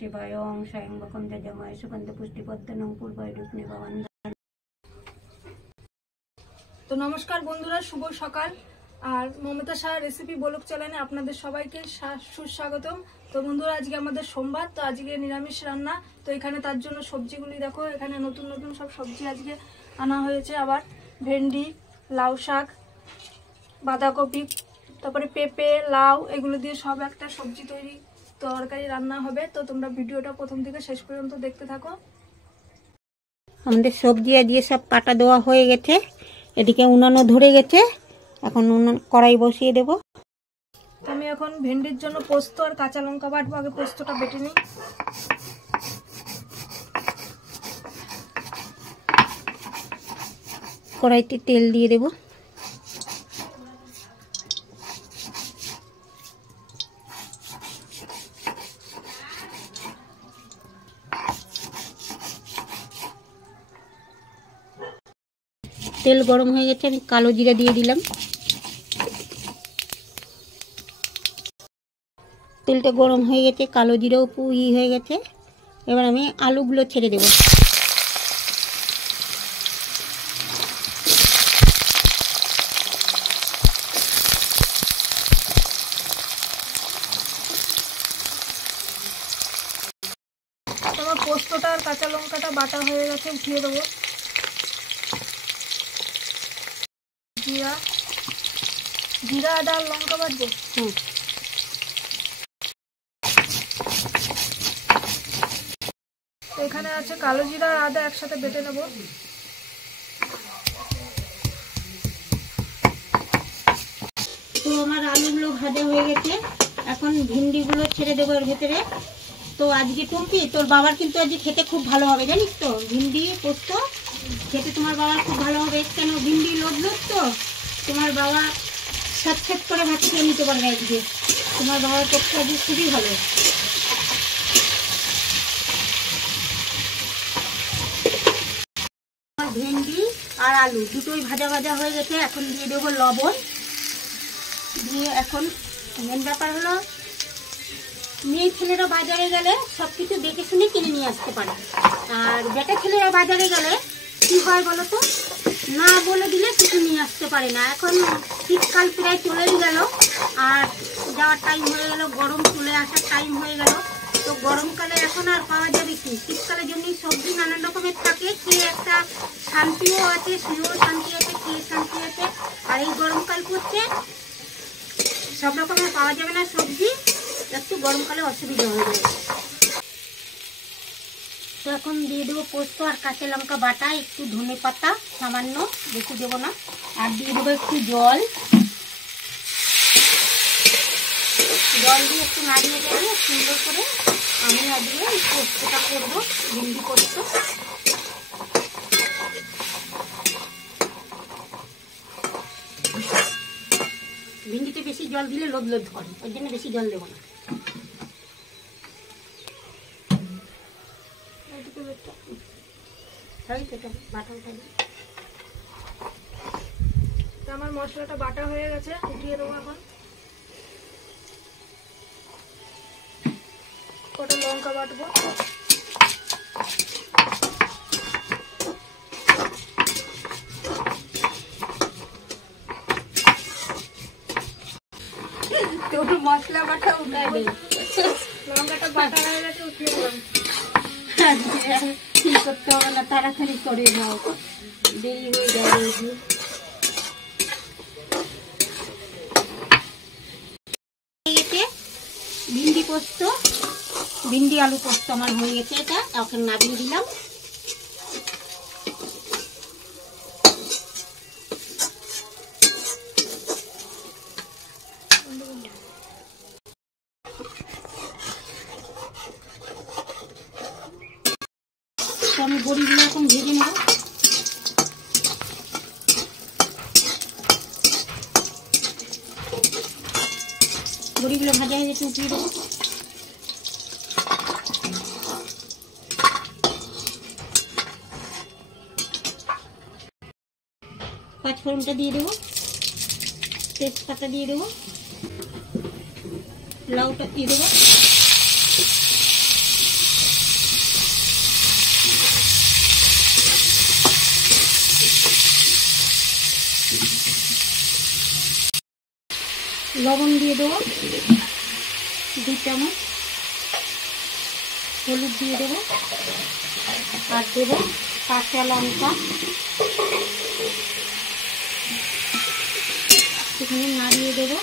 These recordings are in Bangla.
শিবায় ওং স্বয়ং বকন্দে জমায় সুগন্ধ পুষ্টিপদ্মনং পূর্বায় রূপনে ভবান। তো নমস্কার বন্ধুরা, শুভ সকাল। আর মমতা শাহ রেসিপি ব্লগ চ্যানেলে আপনাদের সবাইকে সুস্বাগতম। তো বন্ধুরা, আজকে আমাদের সোমবার, তো আজকে নিরামিষ রান্না। তো এখানে তার জন্য সবজিগুলি দেখো, এখানে নতুন নতুন সব সবজি আজকে আনা হয়েছে। আবার ভেন্ডি, লাউ শাক, বাঁধাকপি, তারপরে পেঁপে, লাউ, এগুলো দিয়ে সব একটা সবজি তরকারি রান্না হবে। তো তোমরা ভিডিওটা প্রথম থেকে শেষ পর্যন্ত দেখতে থাকো। আমাদের সবজি দিয়ে সব কাটা দেওয়া হয়ে গেছে, এদিকে উনানও ধরে গেছে, এখন কড়াই বসিয়ে দেব। আমি এখন ভেন্ডির জন্য পোস্ত আর কাঁচা লঙ্কা বাটবো। আগে পোস্তটা বেটে নিই। কড়াইতে তেল দিয়ে দেব। তেল গরম হয়ে গেছে, আমি কালো জিরা দিয়ে দিলাম। তেলটা গরম হয়ে গেছে, কালো জিরাও হয়ে গেছে। এবার আমি আলুগুলো ছেড়ে দেব। তোমার পোস্তটা আর কাঁচা লঙ্কাটা বাটা হয়ে গেছে, উঠিয়ে দেবো। জিরা আদা আর লঙ্কা বাটবো। এখানে আছে কালো জিরা আর আদা, একসাথে বেটে নেবো। তো আমার আলুগুলো ভাজা হয়ে গেছে, এখন ভিন্ডিগুলো ছেড়ে দেবো এর ভেতরে। তো আজকে টুম্পি, তোর বাবার কিন্তু আজকে খেতে খুব ভালো হবে, জানিস তো? ভিন্ডি পোস্ত খেতে তোমার বাবার খুব ভালো হবে। কেন, ভিন্ডি লোদ তো তোমার বাবা সাত করে ভাত খেয়ে নিতে পারবে আজকে। তোমার বাবার পক্ষে আজকে খুবই ভালো। ভেন্ডি আর আলু দুটোই ভাজা ভাজা হয়ে গেছে, এখন দিয়ে দেবো লবণ। দিয়ে এখন মেন ব্যাপার হলো, মেয়ে ছেলেরা বাজারে গেলে সব কিছু দেখে শুনে কিনে নিয়ে আসতে পারে, আর বেটা ছেলেরা বাজারে গেলে কি হয় বলো তো, না বলে দিলে কিছু নিয়ে আসতে পারে না। এখন শীতকাল প্রায় চলেই গেল, আর যাওয়ার টাইম হয়ে গেল, গরম চলে আসার টাইম হয়ে গেল। তো গরমকালে এখন আর পাওয়া যাবে কি? শীতকালের জন্যই সবজি নানান রকমের থাকে, খেয়ে একটা শান্তিও আছে, শুয়েও শান্তি আছে, খেয়ে শান্তি আছে। আর এই গরমকাল করছে, সব রকমের পাওয়া যাবে না সবজি, একটু গরমকালে অসুবিধা হয়ে যাবে। তো এখন দিয়ে দেবো পোস্ত আর কাঁচা লঙ্কা বাটা, একটু ধনে পাতা সামান্য, বেশি দেবো না, আর দিয়ে দেবো একটু জল। জল দিয়ে একটু নাড়িয়ে দেবো সুন্দর করে। আমি আজকে এই পোস্তটা করবো, ভেন্ডি পোস্ত। ভেন্ডিতে বেশি জল দিলে লোদ লোদ করে, ওই জন্য বেশি জল দেবো না। আমার মশলাটা বাটা হয়ে গেছে, উঠিয়ে দেবো। এখন কটা লঙ্কা বাটবো। মশলা বাটা উঠাই দেই, লঙ্কাটা বাটা হয়ে গেছে, উঠিয়ে দিলাম। কি করতে হবে না, তাড়াতাড়ি করে নাও, দেরি হয়ে যাবে। ভিন্ডি পোস্ত, ভিন্ডি আলু পোস্ত আমার হয়ে গেছে। এটা এখন নামিয়ে দিলাম। আমি বড়িগুলো এখন ভেজে নেব। বড়িগুলো ভাজা হয়ে গেছে, উঠিয়ে দেবো। পাঁচফোড়নটা দিয়ে দেবো, তেজপাতা দিয়ে দেবো, লাউটা দিয়ে দেবো, লবণ দিয়ে দেবো 2 চামচ, হলুদ দিয়ে দেবো, আর দেবো কাঁচা লঙ্কা। এখানে নাড়িয়ে দেবো,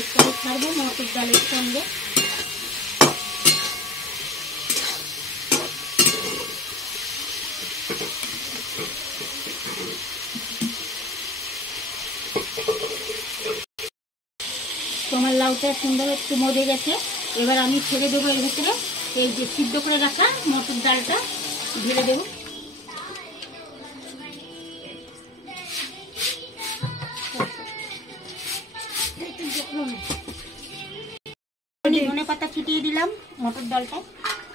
একটু ছাড়বো মটর ডালের সঙ্গে। তোমার লাউটা সুন্দর একটু মজে গেছে। এবার আমি ছেড়ে দেবো এর ভিতরে এই যে সিদ্ধ করে রাখা মটর ডালটা ঢেলে দেবো। ধনে পাতা ছিটিয়ে দিলাম মটর ডালটা,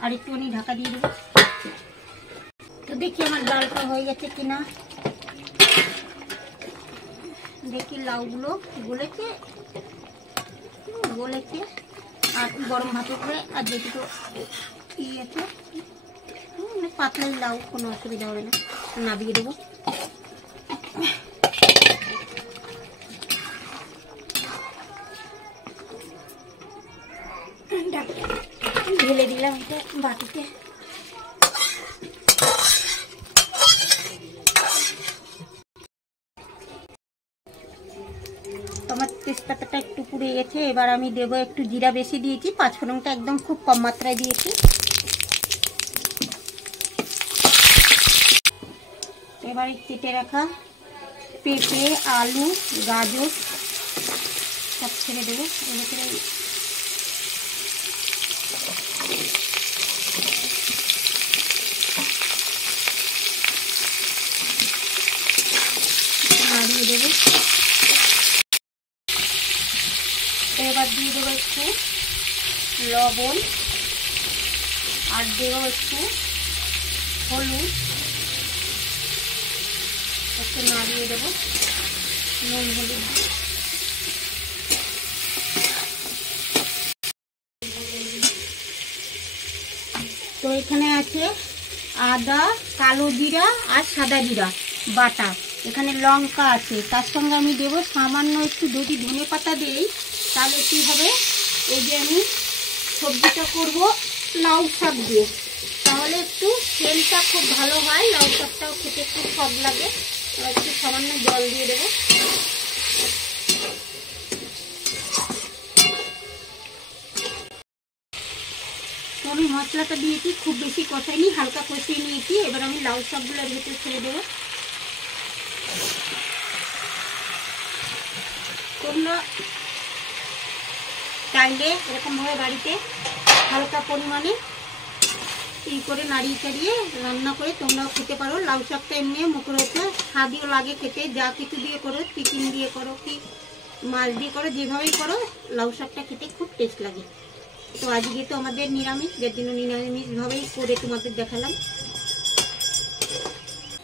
আর একটুখানি ঢাকা দিয়ে দেবো। তো দেখি আমার ডালটা হয়ে গেছে কিনা, দেখি লাউগুলো গলেছে। আর গরম ভাতের উপরে আর যেটুকু আছে পাতলাই লাউ, কোনো অসুবিধা হবে না, নামিয়ে দেবো। ঢেলে দিলাম এটা বাটিতে। আমার তেজপাতাটা একটু পুড়ে গেছে, এবার আমি দেবো একটু জিরা বেশি দিয়েছি, 5 ফোড়নটা একদম খুব কম মাত্রায় দিয়েছি। এবার কেটে রাখা পেঁপে, আলু, গাজর সব ছেড়ে দেবো এর ভিতরে। নাড়িয়ে দেবো। এবার দিয়ে দেবো একটু লবণ, আর দেবো একটু হলুদ, একটু নাড়িয়ে দেবো, নুন হলুদ। তো এখানে আছে আদা, কালো জিরা আর সাদা জিরা বাটা, এখানে লঙ্কা আছে, তার সঙ্গে আমি দেবো সামান্য একটু, যদি ধনে পাতা দিই তাহলে কি হবে, এই যে আমি সবজিটা করব লাউ শাক দিয়ে, তাহলে একটু সেলটা খুব ভালো হয়, লাউ শাকটাও খেতে খুব স্বাদ লাগে। এবার একটু সামান্য জল দিয়ে দেবো। তো আমি মশলাটা দিয়েছি, খুব বেশি কষাইনি, হালকা কষিয়ে নিয়েছি। এবার আমি লাউ শাকগুলো এর ভেতরে ছেড়ে দেবো। তোমরা চাইলে এরকমভাবে বাড়িতে হালকা পরিমাণে করে নাড়িয়ে চাড়িয়ে রান্না করে তোমরাও খেতে পারো। লাউ শাকটা এমনি মুখের হচ্ছে স্বাদও লাগে খেতে, যা কিছু দিয়ে করো, চিকেন দিয়ে করো কি মাছ দিয়ে করো, যেভাবেই করো লাউ শাকটা খেতে খুব টেস্ট লাগে। তো আজকে তো আমাদের নিরামিষ, যার জন্য নিরামিষভাবেই করে তোমাদের দেখালাম।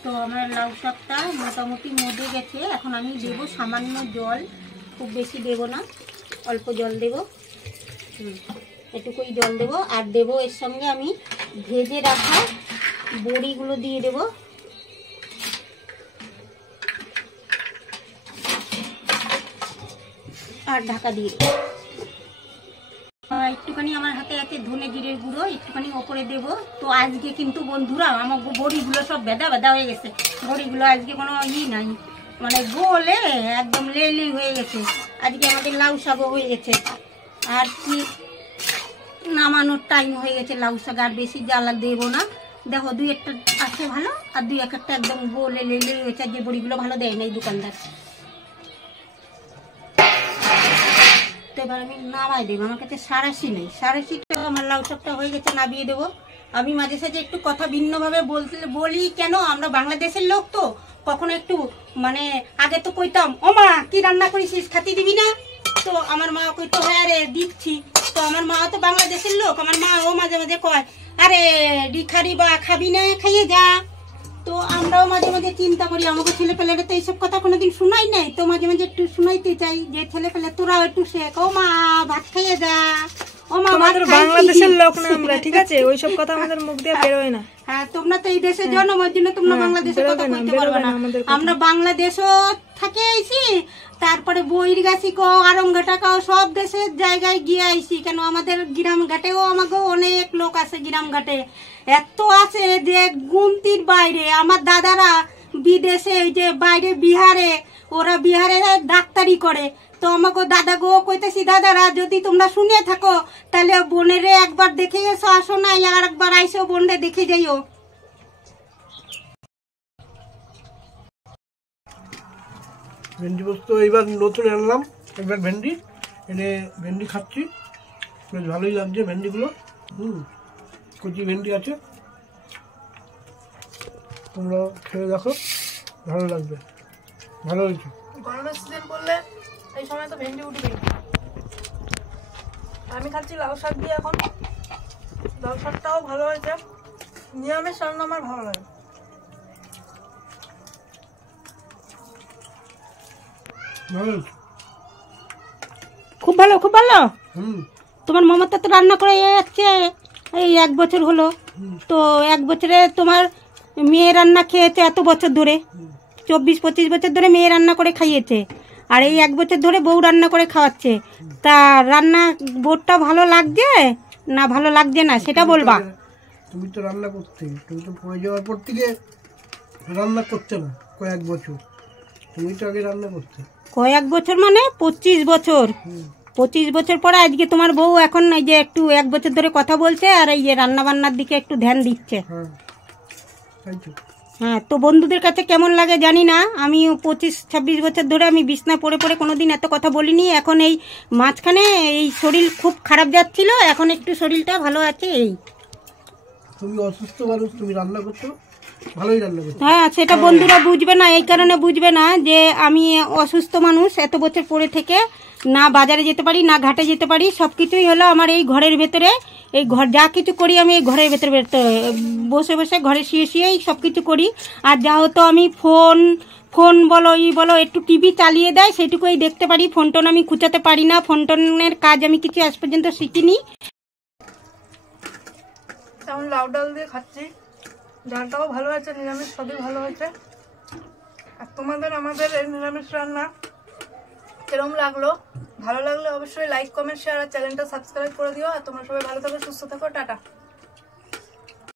তো আমার লাউ শাকটা মোটামুটি মজে গেছে, এখন আমি দেবো সামান্য জল, খুব বেশি দেবো না, অল্প জল দেবো, এটুকুই জল দেবো। আর দেবো এর সঙ্গে আমি ভেজে রাখা বড়িগুলো দিয়ে দেবো। আর ঢাকা দিয়ে দেবো। একটুখানি আমার হাতে আছে ধনে জিরের গুঁড়ো, একটুখানি ওপরে দেবো। তো আজকে কিন্তু বন্ধুরা আমার বড়িগুলো সব বেদা বেদা হয়ে গেছে, বড়িগুলো আজকে কোনো নাই, মানে গোলে একদম লেলি হয়ে গেছে। আজকে আমাদের লাউ শাকও হয়ে গেছে, আর কি নামানোর টাইম হয়ে গেছে। লাউ শাক আর বেশি জ্বালা দেবো না, দেখো 2-1টা আছে ভালো, আর 2-1টা একদম গোলে লেলে হয়েছে। যে বড়িগুলো ভালো দেয় না এই দোকানদার। তো এবার আমি নামাই দেবো, আমার কাছে সারাশি নেই, সারাশিটা আমার লাউ শাকটা হয়ে গেছে, নামিয়ে দেবো। আমি মাঝে সাঝে একটু কথা ভিন্নভাবে বলি, কেন আমরা বাংলাদেশের লোক তো, কখনো একটু মানে আগে তো কইতাম ও মা কি রান্না করেছিস খাতি দিবি না, তো আমার মা কইতো হ্যাঁ রে দিচ্ছি। তো আমার মা তো বাংলাদেশের লোক, আমার মা ও মাঝে মাঝে কয় আরে ডিখারি বা খাবি না খাইয়ে যা। তো আমরাও মাঝে মাঝে চিন্তা করি, আমাকে ছেলে পেলেরা তো এইসব কথা কোনোদিন শোনাই নাই, তো মাঝে মাঝে একটু শোনাইতে চাই যে ছেলে পেলে তোরাও একটু শেখ, ও মা ভাত খাইয়ে যা, ও মা, ভাত তোমাদের খাইছি। বাংলাদেশের লোক না আমরা, ঠিক আছে? ওইসব কথা আমাদের মুখ দিয়ে বেরোয় না। হ্যাঁ, তোমরা তো এই দেশের জন্ম, ওই জন্য তোমরা বাংলাদেশের কথা বেরোবে না, বলতে বেরোবে পারবে না না। আমাদের আমরা বাংলাদেশও থেকে আইছি, তারপরে বইরগাছি কো, আরংঘাটা কাও, সব দেশের জায়গায় গিয়ে আইছি। কেন আমাদের গ্রাম ঘাটেও আমাকেও অনেক লোক আছে, গ্রাম ঘাটে এত আছে যে গুনতির বাইরে। আমার দাদারা বিদেশে, এই যে বাইরে বিহারে, ওরা বিহারে ডাক্তারি করে। তো আমাকে দাদা গো কইতেছি, দাদারা যদি তোমরা শুনে থাকো তাহলে বোনেরে একবার দেখে এসো, আসো না আর একবার আইসো, বোনরে দেখে যাইও। ভেন্ডি পোস্ত এইবার নতুন আনলাম, একবার ভেন্ডি এনে ভেন্ডি খাচ্ছি, বেশ ভালোই লাগছে ভেন্ডিগুলো। কচি ভেন্ডি আছে, তোমরা খেয়ে দেখো, ভালো লাগবে, ভালো হয়েছে। গরমের সিজন পড়লে এই সময় তো ভেন্ডি উঠবে। আমি খাচ্ছি লাউ শাক দিয়ে এখন। লাউ শাকটাও ভালো হয়েছে। নিরামিষ রান্না আমার ভালো লাগে। ভালো হয়েছে। খুব ভালো, খুব ভালো। হুম। তোমার মমতা তো রান্না করে যাচ্ছে এই 1 বছর হলো। তো 1 বছরে তোমার মেয়ে রান্না খেয়েছে এত বছর ধরে, 24-25 বছর ধরে মেয়ে রান্না করে খাইয়েছে, আর এই 1 বছর ধরে বউ রান্না করে খাওয়াচ্ছে। তা রান্না বোরটা ভালো লাগছে না ভালো লাগছে না সেটা বলবা। তুমি তো রান্না করতে, তুমি তো পড়ে যাওয়ার পর থেকে রান্না করতে না কয়েক বছর, তুমি তো আগে রান্না করতে। কয়েক বছর মানে 25 বছর। 25 বছর পরে আজকে তোমার বউ এখন এই যে একটু 1 বছর ধরে কথা বলছে, আর এই যে রান্না বান্নার দিকে একটু ধ্যান দিচ্ছে। হ্যাঁ, তাই তো। হ্যাঁ, তো বন্ধুদের কাছে কেমন লাগে জানি না, আমি 25-26 বছর ধরে আমি বিছনায় পড়ে পড়ে কোনোদিন এত কথা বলিনি। এখন এই মাঝখানে এই শরীর খুব খারাপ যাচ্ছিল, এখন একটু শরীরটা ভালো আছে। এই তুমি অসুস্থ মানুষ, তুমি রান্না করছো, ভালোই রান্না করছো। হ্যাঁ, সেটা বন্ধুরা বুঝবে না, এই কারণে বুঝবে না যে আমি অসুস্থ মানুষ, এত বছর পরে থেকে না বাজারে যেতে পারি না ঘাটে যেতে পারি, সব কিছুই হলো আমার এই ঘরের ভেতরে। এই ঘর যা কিছু করি আমি এই ঘরের ভেতরে বসে বসে ঘরে শুয়েই সব কিছু করি। আর যা হতো আমি ফোন বলো ই বলো একটু টিভি চালিয়ে দেয় সেটুকুই দেখতে পারি, ফোন টোন আমি খুঁচাতে পারি না, ফোন টোনের কাজ আমি কিছু আজ পর্যন্ত শিখিনি। তেমন লাউ ডাল দিয়ে খাচ্ছি, ডালটাও ভালো হয়েছে, নিরামিষ সবই ভালো হয়েছে। আর তোমাদের আমাদের এই নিরামিষ রান্না কিরম লাগলো? ভালো লাগলে অবশ্যই লাইক, কমেন্ট, শেয়ার আর চ্যানেলটা সাবস্ক্রাইব করে দিও। আর তোমরা সবাই ভালো থাকো, সুস্থ থাকো, টাটা।